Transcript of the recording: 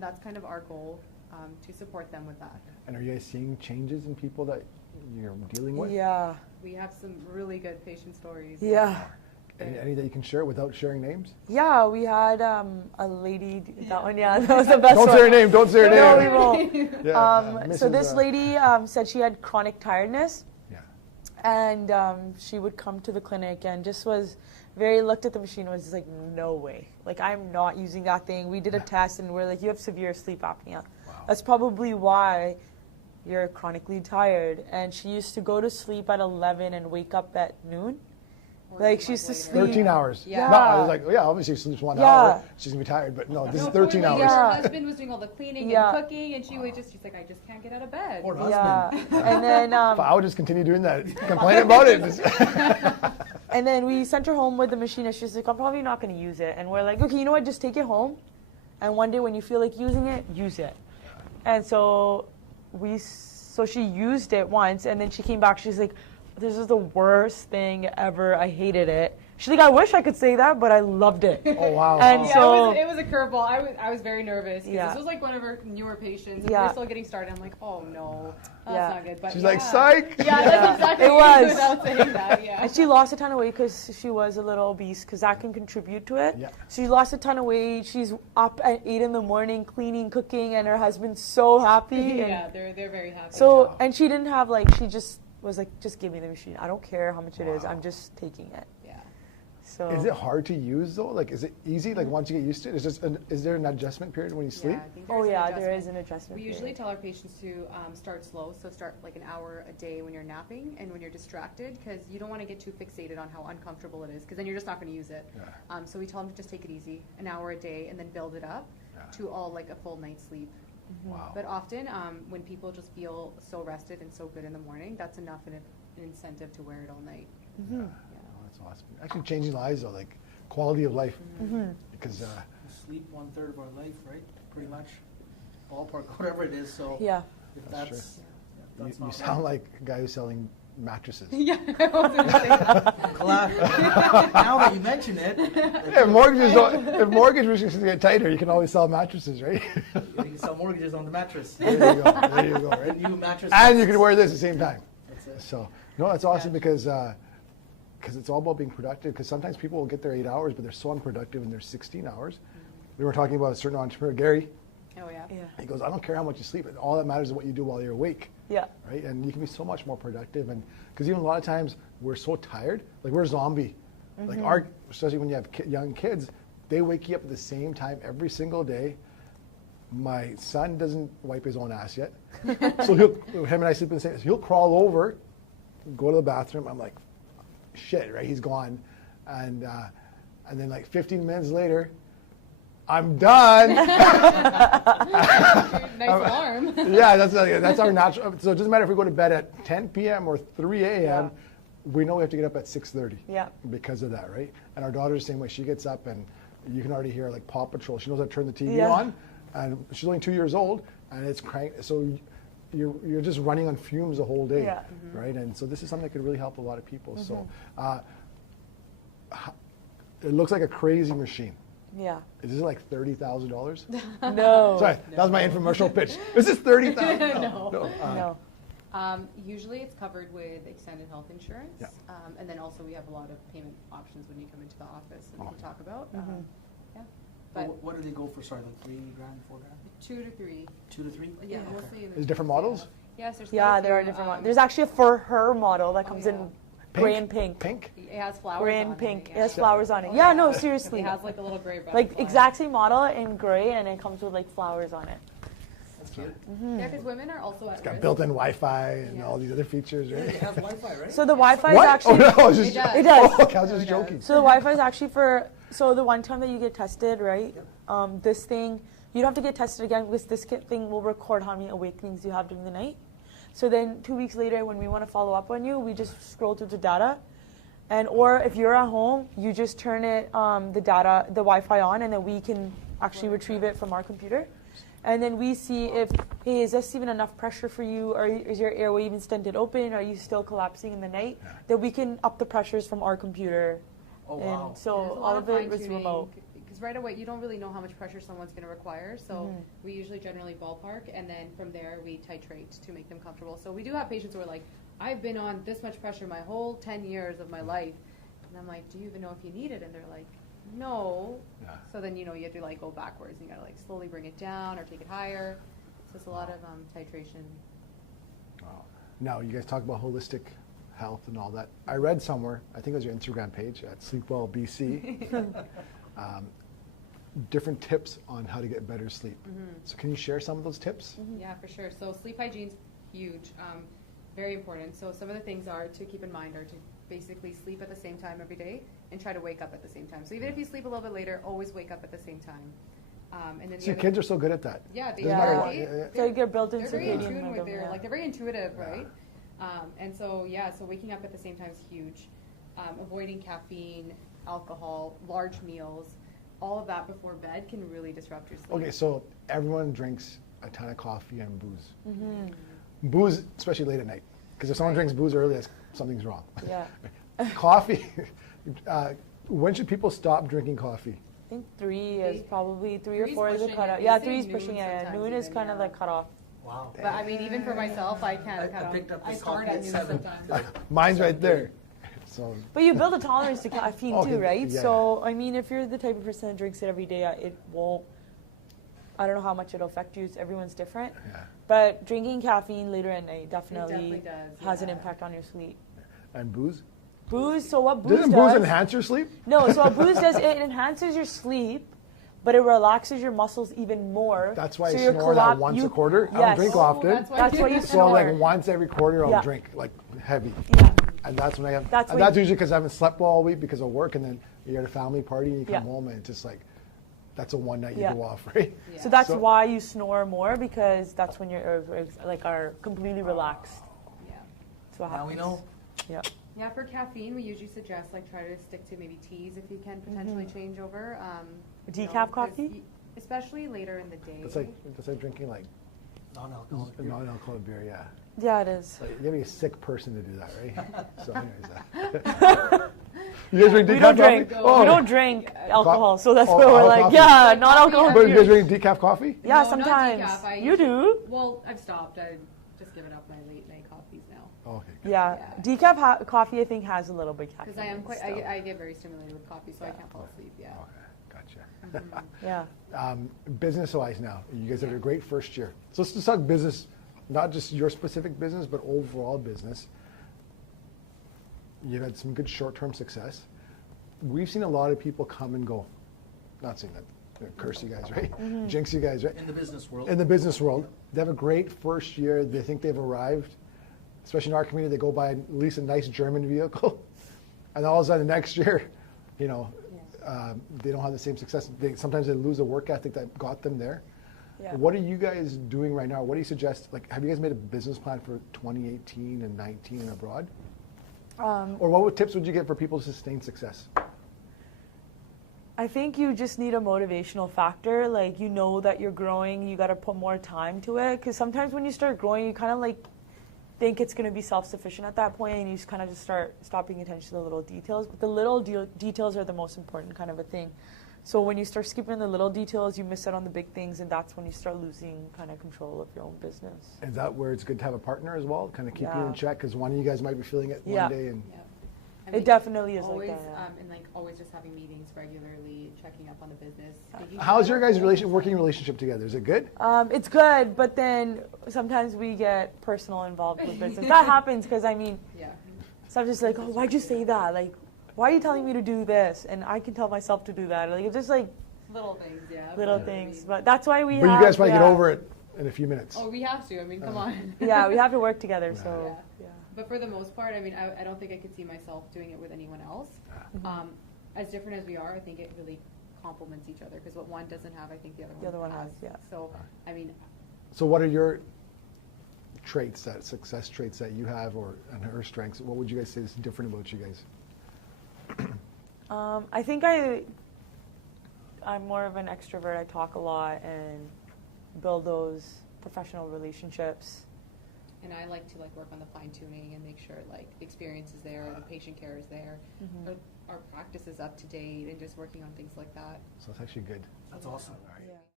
And that's kind of our goal, to support them with that. And are you guys seeing changes in people that you're dealing with? Yeah. We have some really good patient stories. Yeah. Any that you can share without sharing names? Yeah, we had a lady, that one, yeah, that was the best Don't one. say her name, don't say her No, name. we won't. Yeah, So Mrs., this lady said she had chronic tiredness. Yeah. And she would come to the clinic and just was looked at the machine and was just like, no way. Like, I'm not using that thing. We did a test and we're like, you have severe sleep apnea. Wow. That's probably why you're chronically tired. And she used to go to sleep at 11 and wake up at noon. Like, she used to sleep 13 hours. Yeah. No, I was like, yeah, obviously she sleeps 1 hour. She's going to be tired, but no, this is 13 hours. Her husband was doing all the cleaning Yeah. and cooking, and she's like, I just can't get out of bed. Poor Yeah. husband. And then I would just continue doing that, complain about it. and then we sent her home with the machine, and she's like, I'm probably not going to use it. And we're like, okay, you know what, just take it home. And one day when you feel like using it, use it. And so she used it once, and then she came back, she's like, this is the worst thing ever. I hated it. She's like, I wish I could say that, but I loved it. Oh, wow. And Yeah, so it was a curveball. I was very nervous because Yeah. this was like one of our newer patients. And Yeah. we were still getting started. I'm like, oh no, that's Yeah. not good. But She's yeah. like, psych. Yeah, that's exactly It what was. without saying that. Yeah. and she lost a ton of weight because she was a little obese, because that can contribute to it. Yeah. She lost a ton of weight. She's up at 8 in the morning cleaning, cooking, and her husband's so happy. Yeah, they're very happy. So, and she didn't have she just was like, just give me the machine. I don't care how much it is. I'm just taking it. Yeah. So. Is it hard to use though? Like, is it easy? Like, once you get used to it, is there an adjustment period when you sleep? Yeah, I think Oh there's an yeah, there adjustment. is an adjustment. We usually period. tell our patients to start slow, so start like an hour a day when you're napping and when you're distracted, because you don't want to get too fixated on how uncomfortable it is, because then you're just not going to use it. Yeah. So we tell them to just take it easy, an hour a day, and then build it up to all like a full night's sleep. Wow. But often, when people just feel so rested and so good in the morning, that's enough an incentive to wear it all night. Oh, that's awesome. Actually changing lives though, like quality of life. Because Sleep 1/3 of our life, right? Pretty much. Ballpark, whatever it is. So Yeah. if That's that's, you, that's you not sound like a guy who's selling mattresses. Yeah, I was going to say that. now that you mention it, Yeah, if mortgage restrictions get tighter, you can always sell mattresses, right? you can sell mortgages on the mattress. There you go. There you go, right? New mattress. And you can wear this at the same time. That's it. So, no, that's awesome because it's all about being productive. Because sometimes people will get their 8 hours, but they're so unproductive in their 16 hours. We were talking about a certain entrepreneur, Gary. Oh, yeah. Yeah. He goes, I don't care how much you sleep. All that matters is what you do while you're awake. Yeah. Right? And you can be so much more productive. And because even a lot of times we're so tired, like we're a zombie. Like especially when you have young kids, they wake you up at the same time every single day. My son doesn't wipe his own ass yet. So him and I sleep in the same, so he'll crawl over, go to the bathroom. I'm like, shit, right? He's gone. And then like 15 minutes later, I'm done. Nice alarm. Yeah, that's our natural. So it doesn't matter if we go to bed at 10 p.m. or 3 a.m. We know we have to get up at 6:30. Yeah. Because of that, right? And our daughter's the same way. She gets up and you can already hear like Paw Patrol. She knows how to turn the TV Yeah. on, and she's only 2 years old, and it's cranked. So you're just running on fumes the whole day, Yeah. right? And so this is something that could really help a lot of people. So it looks like a crazy machine. Yeah. Is this like $30,000? No. Sorry, that was my infomercial pitch. Is this $30,000? No. Usually it's covered with extended health insurance. Yeah. And then also we have a lot of payment options when you come into the office and we can talk about. Yeah. But What do they go for? Sorry, like $3 grand, $4 grand? 2 to 3. 2 to 3? Yeah, Okay. mostly. Is different models? Yes, there's Yeah, quite a there are few, different ones. There's actually a for her model that comes yeah. in gray and pink. Pink? It has flowers Gray on and pink. it. It has flowers on it. Yeah, no, seriously. It has like a little gray butterfly. Like exact same model in gray, and it comes with like flowers on it. That's cute. Yeah, because women are also at It's got risk. built-in Wi-Fi and all these other features, right? It has Wi-Fi, right? So the Wi-Fi is What? actually. Oh no, I was just, It does. It does. Oh, okay, I was just joking. So the Wi-Fi is actually for. So the one time that you get tested, right? This thing, you don't have to get tested again because this thing will record how many awakenings you have during the night. So then 2 weeks later, when we want to follow up on you, we just scroll through the data. And or if you're at home, you just turn it the Wi-Fi on, and then we can actually retrieve it from our computer. And then we see if, hey, is this even enough pressure for you? Or is your airway even stented open? Are you still collapsing in the night? Then we can up the pressures from our computer. Oh, wow. And so There's a lot all of it is fine-tuning, remote. Because because right away you don't really know how much pressure someone's going to require. So we usually generally ballpark, and then from there we titrate to make them comfortable. So we do have patients who are like, I've been on this much pressure my whole 10 years of my life, and I'm like, do you even know if you need it? And they're like, no. Yeah. So then you have to like go backwards. You got to like slowly bring it down or take it higher. So it's a lot of titration. Wow. Now, you guys talk about holistic health and all that. I read somewhere, I think it was your Instagram page at Sleepwell BC, different tips on how to get better sleep. So can you share some of those tips? Yeah, for sure. So sleep hygiene's huge, very important. So some of the things are to keep in mind are to basically sleep at the same time every day and try to wake up at the same time. So even if you sleep a little bit later, always wake up at the same time. And then So kids are so good at that. Yeah, they Doesn't matter what- So they're built-in they're very in tune with rhythm, their, yeah. like they're very intuitive, right? And so so waking up at the same time is huge. Avoiding caffeine, alcohol, large meals, all of that before bed can really disrupt your sleep. Okay, so everyone drinks a ton of coffee and booze. Booze, especially late at night. Because if someone drinks booze early, something's wrong. Yeah. Coffee, when should people stop drinking coffee? I think 3 is probably 3 or Three's 4 is the pushing cutoff. it. Yeah, They 3 is say pushing noon it. sometimes Noon is even, kind of yeah. like cutoff. Wow. But I mean, even for myself, I can't cut I off. picked up I the start coffee at at noon 7. sometimes. Mine's right there. So But you build a tolerance to caffeine Okay, too, right? yeah, So, I mean, if you're the type of person that drinks it every day, it won't, I don't know how much it'll affect you. Everyone's different. yeah. But drinking caffeine later at night definitely, definitely does, has an yeah. impact on your sleep. And booze? Booze, so what booze Doesn't does... booze enhance your sleep? No, so what booze does, it enhances your sleep, but it relaxes your muscles even more. That's why so I you're snore now once a quarter. I don't Yes. drink Oh, often. that's That's why you So snore. like once every quarter I'll Yeah. drink like heavy. Yeah. And that's when I have, That's and when- that's usually because I haven't slept well all week because of work, and then you're at a family party and you come Yeah. home and it's just like, that's a one night you Yeah. go off, right? Yeah. So that's So- why you snore more, because that's when you're are completely relaxed. Yeah. That's what Now happens. we know. Yeah. Yeah, for caffeine, we usually suggest like try to stick to maybe teas if you can potentially change over. You know, Decaf 'cause coffee? especially later in the day. That's like drinking like Non-alcoholic. beer. non-alcoholic beer, yeah. Yeah, it is. Like, you gotta be a sick person to do that, right? So anyways, you guys drink We decaf don't coffee? drink. Oh, We don't drink alcohol, so that's Oh, why we're all like, coffee. yeah, But not coffee, alcohol. But you guys beer. drink decaf coffee? Yeah, No, not sometimes. decaf. I You usually- do? Well, I've stopped. I just given up my late night coffees now. Oh, okay. Good. Yeah, Yeah. decaf coffee I think has a little bit caffeine. Because I am quite, still. I get very stimulated with coffee, so I can't fall asleep. Yeah. Okay, gotcha. Yeah. Business-wise now, you guys had a great first year. So let's just talk business, not just your specific business, but overall business. You've had some good short-term success. We've seen a lot of people come and go. Not saying that, curse you guys, right? Jinx you guys, right? In the business world. In the business world, they have a great first year. They think they've arrived. Especially in our community, they go buy at least a nice German vehicle, and all of a sudden the next year, you know, they don't have the same success. Sometimes they lose the work ethic that got them there. Yeah. What are you guys doing right now? What do you suggest? Like, have you guys made a business plan for 2018 and 19 and abroad? Or what tips would you get for people to sustain success? I think you just need a motivational factor. Like, you know that you're growing, you got to put more time to it. Because sometimes when you start growing, you kind of like think it's going to be self-sufficient at that point, and you just kind of just start stopping attention to the little details. But the little details are the most important kind of a thing. So when you start skipping the little details, you miss out on the big things, and that's when you start losing kind of control of your own business. Is that where it's good to have a partner as well? Kind of keep you Yeah. in check? Because one of you guys might be feeling it Yeah. one day. And Yeah. It definitely is always, like that. Yeah. and like always just having meetings regularly, checking up on the business. how's your guys' working relationship together? Is it good? It's good, but then sometimes we get personal involved with business. That happens because, I mean, Yeah. so I'm just like, oh, why'd you say that? Like, why are you telling me to do this? And I can tell myself to do that. Like, it's just like Little things, yeah. little but, things. I mean- But that's why we But have, you guys probably get yeah. over it in a few minutes. Oh, we have to. I mean, come on. Yeah, we have to work together, so, Yeah. yeah. But for the most part, I mean, I don't think I could see myself doing it with anyone else. As different as we are, I think it really complements each other because what one doesn't have, I think the other one has. yeah. So, I mean, So what are your traits, that success traits that you have, or and her strengths? What would you guys say is different about you guys? I think I'm more of an extrovert. I talk a lot and build those professional relationships. And I like to like work on the fine tuning and make sure like the experience is there, the patient care is there, our practice is up to date, and just working on things like that. So it's actually good. That's awesome. Yeah.